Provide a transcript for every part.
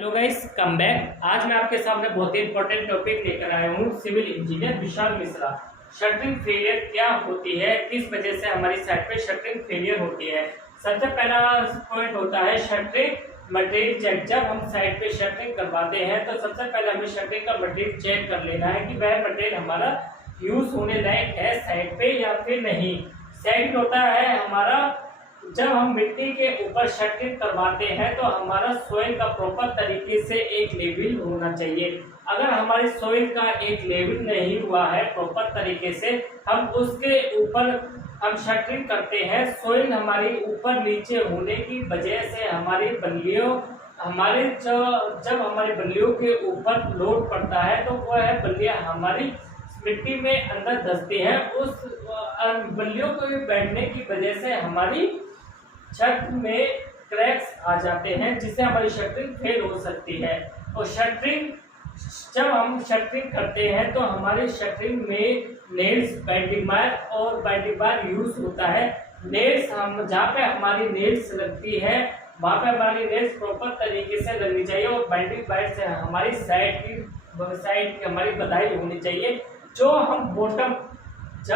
Hello guys, come back. आज मैं आपके सामने बहुत ही इंपॉर्टेंट टॉपिक लेकर आया हूँ। Civil engineer Vishal Mishra, shuttering failure क्या होती है, किस वजह से हमारी साइट पे शटरिंग फेलियर होती है। सबसे पहला पॉइंट होता है शटरिंग मटेरियल चेक। जब हम साइट पे शटरिंग करवाते हैं तो सबसे पहले हमें शटरिंग का मटेरियल चेक कर लेना है कि वह मटेरियल हमारा यूज होने लायक है साइट पे या फिर नहीं। सेकंड होता है हमारा, जब हम मिट्टी के ऊपर शटरिंग करवाते हैं तो हमारा सोइल का प्रॉपर तरीके से एक लेवल होना चाहिए। अगर हमारे सोइल का एक लेवल नहीं हुआ है प्रॉपर तरीके से, हम उसके ऊपर हम शटरिंग करते हैं, सोइल हमारी ऊपर नीचे होने की वजह से हमारी बल्लियों जब हमारी बल्लियों के ऊपर लोड पड़ता है तो वह बल्लियां हमारी मिट्टी में अंदर धंसती है। उस बल्लियों को बैठने की वजह से हमारी छत में क्रैक्स आ जाते हैं, जिससे हमारी शटरिंग फेल हो सकती है। और जब हम शटरिंग करते हैं तो हमारे शटरिंग में नेल्स, बाइंडिंग बार और बाइंडिंग बार यूज होता है। नेल्स हम जहाँ पे हमारी नेल्स लगती है वहाँ पे हमारी नेल्स प्रॉपर तरीके से लगनी चाहिए और बाइंडिंग बार से हमारी साइड की हमारी बधाई होनी चाहिए। जब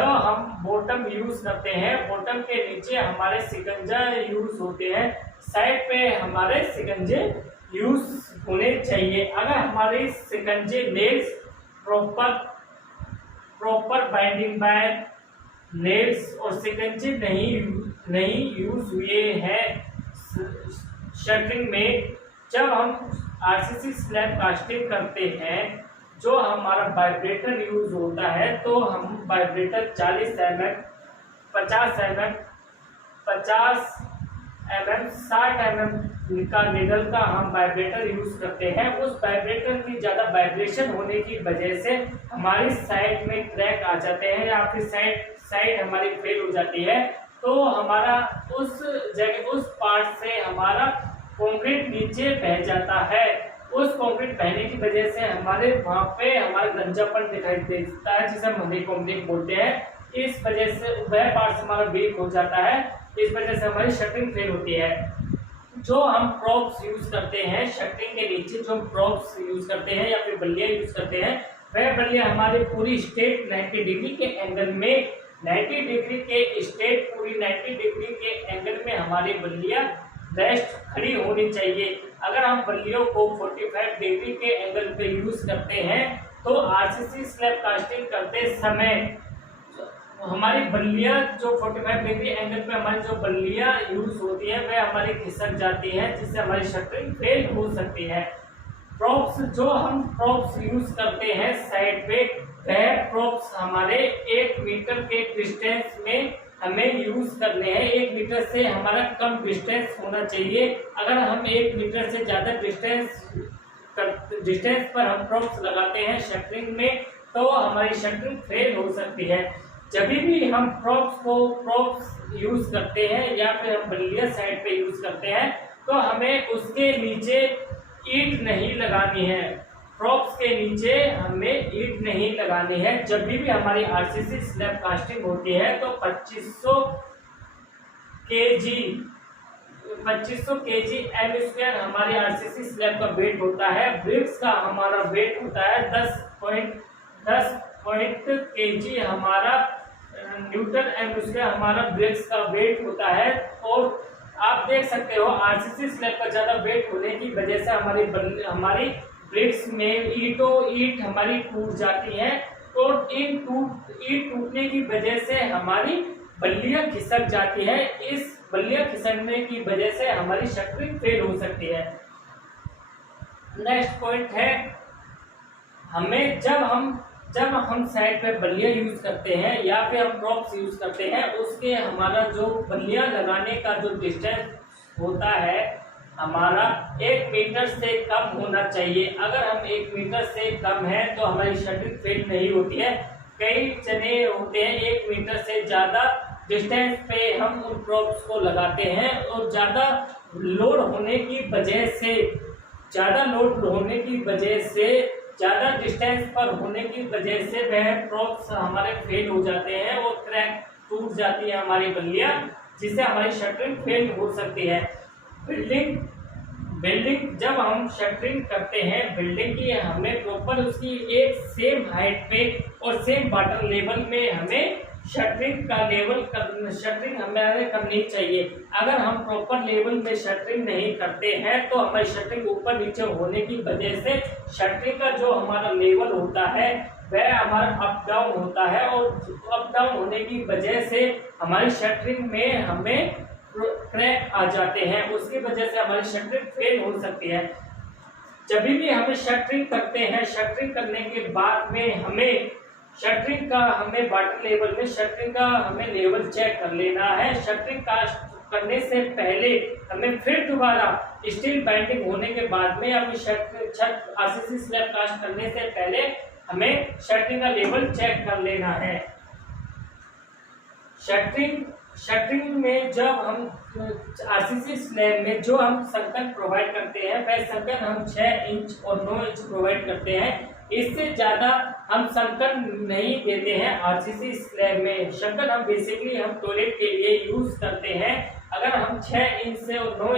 हम बॉटम यूज करते हैं, बॉटम के नीचे हमारे सिकंजा यूज होते हैं, साइड पे हमारे सिकंजे यूज होने चाहिए। अगर हमारे सिकंजे nails proper binding by nails और सिकंजे नहीं यूज हुए हैं शटरिंग में, जब हम आरसीसी स्लैब कास्टिंग करते हैं, जो हमारा वाइब्रेटर यूज होता है, तो हम वाइब्रेटर 40 mm, 50 mm, 60 mm का निडल का हम वाइब्रेटर यूज करते हैं। उस वाइब्रेटर की ज्यादा वाइब्रेशन होने की वजह से हमारी साइड में क्रैक आ जाते हैं या फिर साइड हमारी फेल हो जाती है। तो हमारा उस पार्ट से हमारा कंक्रीट नीचे बह जाता है। उस कंक्रीट बहने की वजह से हमारे वहाँ पे हमारा गंजापन दिखाई देता है, जिसे हम कंक्रीट बोलते हैं। इस वजह से वह पार्ट हमारा वीक हो जाता है, इस वजह से हमारी शटरिंग फेल होती है। जो हम प्रॉप्स यूज करते हैं शटरिंग के नीचे, जो हम प्रॉप्स यूज करते हैं या फिर बल्लियां यूज करते हैं, वह बल्लियां हमारी पूरी स्ट्रेट 90 डिग्री के एंगल में 90 डिग्री के एंगल में हमारी बल्लियां रेस्ट खड़ी होनी चाहिए। अगर हम बल्लियों को 45 डिग्री के एंगल पे यूज करते हैं तो आरसीसी स्लैब कास्टिंग करते समय हमारी बल्लियां जो 45 डिग्री एंगल पे हमारी जो बल्लियां यूज होती है वह हमारी खिसक जाती है, जिससे हमारी शटरिंग फेल हो सकती है। जो हम प्रॉप्स यूज करते हैं साइड पे, वह प्रॉप्स हमारे 1 मीटर के डिस्टेंस में हमें यूज करने हैं। 1 मीटर से हमारा कम डिस्टेंस होना चाहिए। अगर हम 1 मीटर से ज्यादा डिस्टेंस पर हम प्रॉप्स लगाते हैं शटरिंग में तो हमारी शटरिंग फेल हो सकती है। जब भी हम प्रॉप्स यूज करते हैं या फिर हम बल्लियां साइड पे यूज करते हैं तो हमें उसके नीचे ईंट नहीं लगानी है। प्रॉप्स के नीचे हमें ईंट नहीं लगानी है। जब भी हमारी आरसीसी स्लैब कास्टिंग होती है तो 2500 केजी m² हमारी आरसीसी स्लैब का वेट होता है। ब्रिक्स का हमारा वेट होता है 10 केजी हमारा न्यूटन m² हमारा ब्रिक्स का वेट होता है। और आप देख सकते हो आरसीसी स्लैब का ज्यादा वेट होने की वजह से हमारी ब्रिक्स में ईंट हमारी टूट जाती है और ईंट टूटने की वजह से हमारी बल्लियां खिसक जाती है। इस बल्लियां खिसकने की वजह से हमारी शटरिंग फेल हो सकती है। नेक्स्ट पॉइंट है, हमें जब हम साइड पे बल्लियां यूज करते हैं या फिर हम प्रॉप्स यूज करते हैं, उसके हमारा जो बल्लियां लगाने का जो डिस्टेंस होता है हमारा 1 मीटर से कम होना चाहिए। अगर हम 1 मीटर से कम है तो हमारी शटरिंग फेल नहीं होती है। कई जने होते हैं 1 मीटर से ज्यादा डिस्टेंस पे हम उन प्रॉप्स को लगाते हैं और ज्यादा लोड होने की वजह से ज्यादा डिस्टेंस पर होने की वजह से वह प्रॉप्स हमारे फेल हो जाते हैं और क्रैक टूट जाती है हमारी बल्लियां, जिससे हमारी शटरिंग फेल हो सकती है। बिल्डिंग जब हम शटरिंग करते हैं बिल्डिंग की, हमें प्रॉपर उसकी एक सेम हाइट पे और सेम वाटर लेवल में हमें शटरिंग हमें करनी चाहिए। अगर हम प्रॉपर लेवल में शटरिंग नहीं करते हैं तो हमारी शटरिंग ऊपर नीचे होने की वजह से शटरिंग का जो हमारा लेवल होता है वह हमारा अप डाउन होता है, और अप डाउन होने की वजह से हमारी शटरिंग में हमें क्रैक आ जाते हैं, उसकी वजह से हमारी शटरिंग फेल हो सकती है। जब भी हमें शटरिंग करते हैं, शटरिंग करने के बाद में हमें वाटर लेवल में शटरिंग का हमें लेवल चेक कर लेना है। शटरिंग कास्ट करने से पहले हमें फिर दोबारा स्टील बाइंडिंग होने के बाद में अपनी छत आरसीसी स्लैब कास्ट करने से पहले हमें शटरिंग का लेवल चेक कर लेना है। शटरिंग में जब हम आरसीसी स्लैब में जो हम संकन प्रोवाइड करते हैं वह संकन हम 6 इंच और 9 इंच प्रोवाइड करते हैं। इससे ज्यादा हम संकन नहीं देते हैं आरसीसी स्लैब में। संकन हम बेसिकली हम टॉयलेट के लिए यूज करते हैं। अगर हम 6 इंच और 9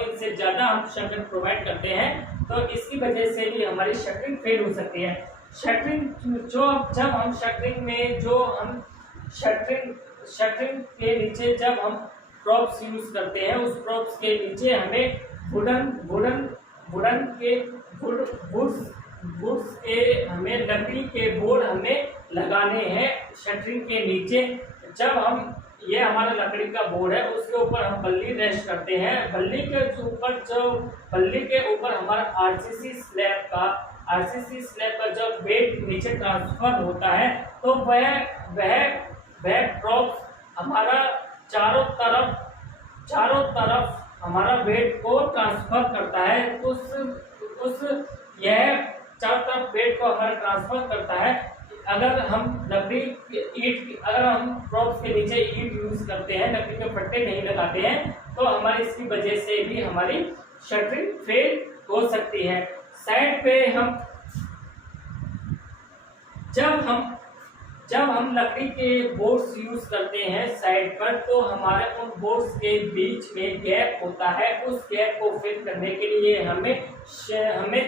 इंच से ज्यादा हम शटरिंग प्रोवाइड करते हैं तो इसकी वजह से भी हमारी शटरिंग फेल हो सकती है। जब हम शटरिंग में शटरिंग के नीचे जब हम प्रॉप्स यूज करते हैं, उस प्रॉप्स के नीचे हमें वुड्स के हमें लकड़ी के बोर्ड हमें लगाने हैं शटरिंग के नीचे। जब हम ये हमारा लकड़ी का बोर्ड है उसके ऊपर हम बल्ली रेस्ट करते हैं। बल्ली के ऊपर हमारा आरसीसी स्लैब का जब वेट नीचे ट्रांसफर होता है तो वह प्रॉप हमारा चारों तरफ हमारा वेट को ट्रांसफर करता है। यह चारों तरफ वेट को हमारा ट्रांसफर करता है। अगर हम प्रॉप्स के नीचे ईंट यूज करते हैं, लकड़ी के फट्टे नहीं लगाते हैं, तो हमारी इसकी वजह से भी हमारी शटरिंग फेल हो सकती है। साइड पे जब हम लकड़ी के बोर्ड्स यूज करते हैं साइड पर, तो हमारे उन बोर्ड्स के बीच में गैप होता है। उस गैप को फिल करने के लिए हमें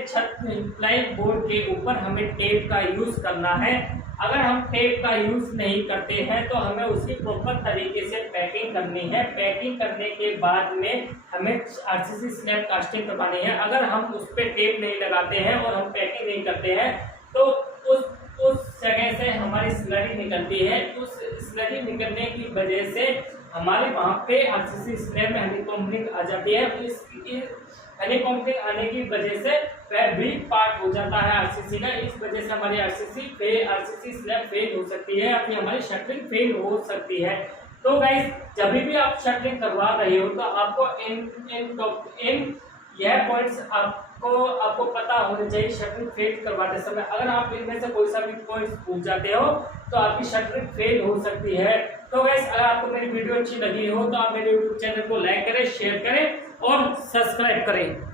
छत प्लाई बोर्ड के ऊपर हमें टेप का यूज करना है। अगर हम टेप का यूज नहीं करते हैं तो हमें उसकी प्रॉपर तरीके से पैकिंग करनी है। पैकिंग करने के बाद में हमें आरसीसी स्लैब कास्टिंग करवानी है। अगर हम उस पर टेप नहीं लगाते हैं और हम पैकिंग नहीं करते हैं तो उस जगह से हमारी स्लरी निकलती है। उस स्लरी निकलने की वजह से हमारे वहाँ पे आरसीसी स्लैब में हनीकॉम्बिंग आ जाती है। हनीकॉम्बिंग आने की वजह से वह वीक पार्ट हो जाता है आरसीसी का। इस वजह से हमारी आरसीसी स्लैब फेल हो सकती है, अपनी हमारी शटरिंग फेल हो सकती है। तो गाइस, जब भी आप शटरिंग करवा रहे हो तो आपको यह पॉइंट्स आपको पता होने चाहिए शटरिंग फेल करवाते समय। अगर आप इनमें से कोई सा भी पॉइंट्स भूल जाते हो तो आपकी शटरिंग फेल हो सकती है। तो गाइस, अगर आपको मेरी वीडियो अच्छी लगी हो तो आप मेरे YouTube चैनल को लाइक करें, शेयर करें और सब्सक्राइब करें।